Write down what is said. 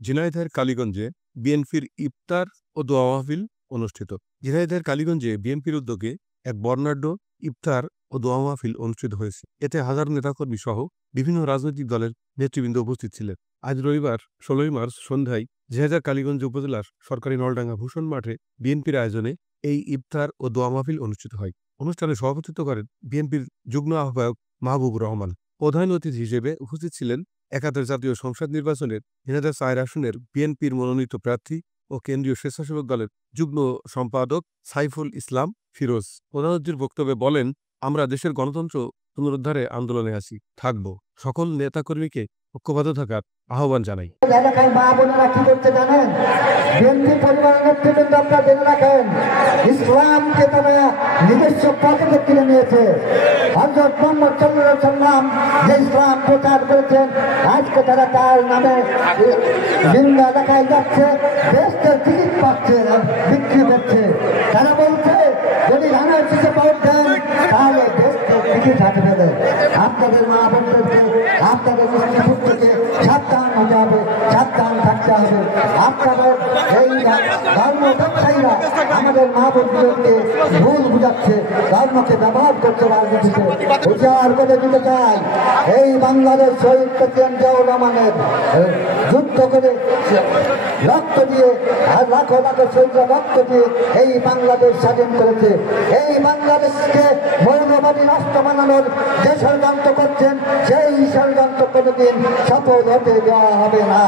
ঝিনাইদহের কালীগঞ্জে বিএনপির ইফতার ও দোয়া মাহফিল অনুষ্ঠিত। ঝিনাইদহের কালীগঞ্জে বিএনপির উদ্যোগে এক বর্ণাঢ্য ইফতার ও দোয়া মাহফিল অনুষ্ঠিত হয়েছে। এতে হাজার নেতাকর্মী সহ বিভিন্ন রাজনৈতিক দলের নেতৃবৃন্দ উপস্থিত ছিলেন। আজ রবিবার ১৬ মার্চ সন্ধ্যায় ঝিনাইদহ কালীগঞ্জ উপজেলার সরকারি নলডাঙ্গা ভূষণ মাঠে বিএনপির আয়োজনে এই ইফতার ও দোয়া মাহফিল অনুষ্ঠিত হয়। অনুষ্ঠানে সভাপতিত্ব করেন বিএনপির যুগ্ম আহ্বায়ক মাহবুবুর রহমান। প্রধান অতিথি হিসেবে উপস্থিত ছিলেন একাদশ জাতীয় সংসদ নির্বাচনের ঝিনাইদহ ৪ আসনের বিএনপির মনোনীত প্রার্থী ও কেন্দ্রীয় স্বেচ্ছাসেবক দলের যুগ্ম সম্পাদক সাইফুল ইসলাম ফিরোজ। প্রধান অতিথির বক্তব্যে বলেন, আমরা দেশের গণতন্ত্র পুনরুদ্ধারে আন্দোলনে আছি, থাকব। সকল নেতাকর্মীকে ঐক্যবদ্ধ থাকার আহ্বান জানাই। এলাকায় মা বোনেরা কি করতে জানেন? বিএনপি পরিবারের নেতৃবৃন্দ আপনারা জেনে রাখেন, ইসলামকে তারা নিজস্ব পকেটে কিনে নিয়েছে। হযরত মুহাম্মদ সাল্লাল্লাহু আলাইহি ওয়াসাল্লাম যে ইসলাম প্রচার করেছেন, আজকে তারা তার নামে বিভিন্ন এলাকায় যাচ্ছে, দেশকে টিকিট পাচ্ছে, বিক্রি করছে। তারা বলছে যদি রানার শেষে ভোট দেন তাহলে দেশকে টিকিট হাতে দেবে। আপনাদের মা বোনদেরকে, আপনাদের থেকে সাবধান হতে হবে, সাবধান থাকতে হবে। আপনাদের এই ধর্ম ব্যবসায়ীরা আমাদের মা বোনদেরকে ভুল বুঝাচ্ছে, ধর্মকে ব্যবহার করতে রাজনীতিতে উজাড় করে দিতে চায়। এই বাংলাদেশ শহীদ প্রেসিডেন্ট জিয়াউর রহমানের যুদ্ধ করে রক্ত দিয়ে আর লাখো লাখো শহীদরা রক্ত দিয়ে এই বাংলাদেশ স্বাধীন করেছে। এই বাংলাদেশকে মৌলবাদী রাষ্ট্র বানানোর যে ষড়যন্ত্র করছেন, সেই ষড়যন্ত্র কোনোদিন সফল হতে দেওয়া হবে না।